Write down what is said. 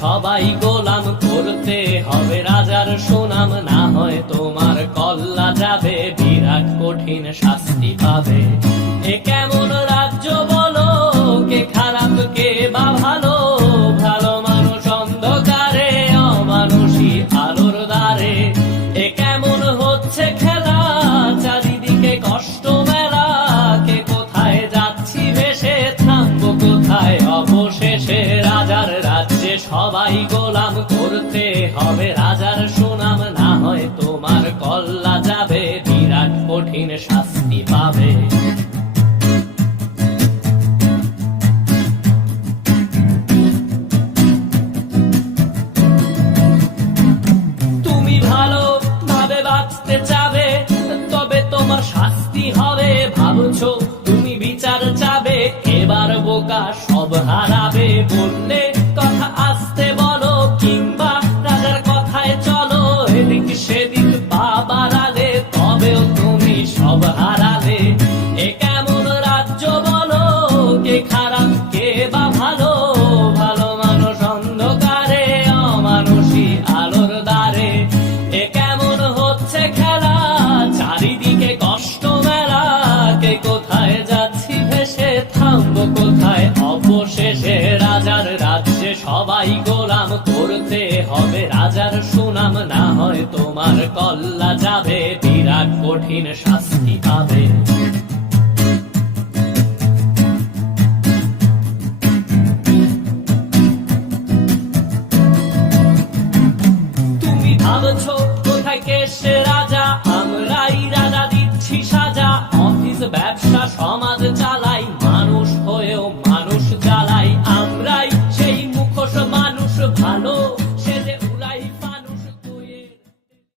সবাই গোলাম, করতে হবে রাজার সুনাম, না হয় তোমার কল্লা যাবে, বিরাট কঠিন শাস্তি পাবে। এ কেমন রাজ্য বলো, কে খারাপ কে বা ভালো, ভালো মানুষ অন্ধকারে, অমানুষী আলোর দ্বারে। এ কেমন হচ্ছে খেলা, চারিদিকে কষ্ট মেলা, কে কোথায় যাচ্ছি ভেসে, থামবো কোথায় অবশেষে। রাজার রাজ্যে সবাই গোলাম, করতে হবে রাজার সুনাম, না হয় তোমার কল্লা যাবে, বিরাট কঠিন শাস্তি পাবে। তুমি ভালো ভাবে বাঁচতে চাবে, তবে তোমার শাস্তি হবে। ভাবছো তুমি বিচার চাবে, এবার বোকা সব হারাবে। বললে কথা আস্তে বলো, কিংবা রাজার কথায় চলো, এদিক সেদিক পা বাড়ালে, তবেও তুমি সব হারালে। এ কেমন রাজ্য বলো, কে খারাপ কে বা ভালো, ভালো মানুষ অন্ধকারে, অমানুষী আলোর দ্বারে। এ কেমন হচ্ছে খেলা, চারিদিকে কষ্ট মেলা, কে কোথায় যাচ্ছি ভেসে, থামবো কোথায় অবশেষে। রাজার রাজ্যে সবাই গোলাম, করতে হবে রাজার সুনাম, না হয় তোমার কল্লা যাবে, বিরাট কঠিন শাস্তি পাবে। তুমি ভাবছো কোথায় কে সে রাজা,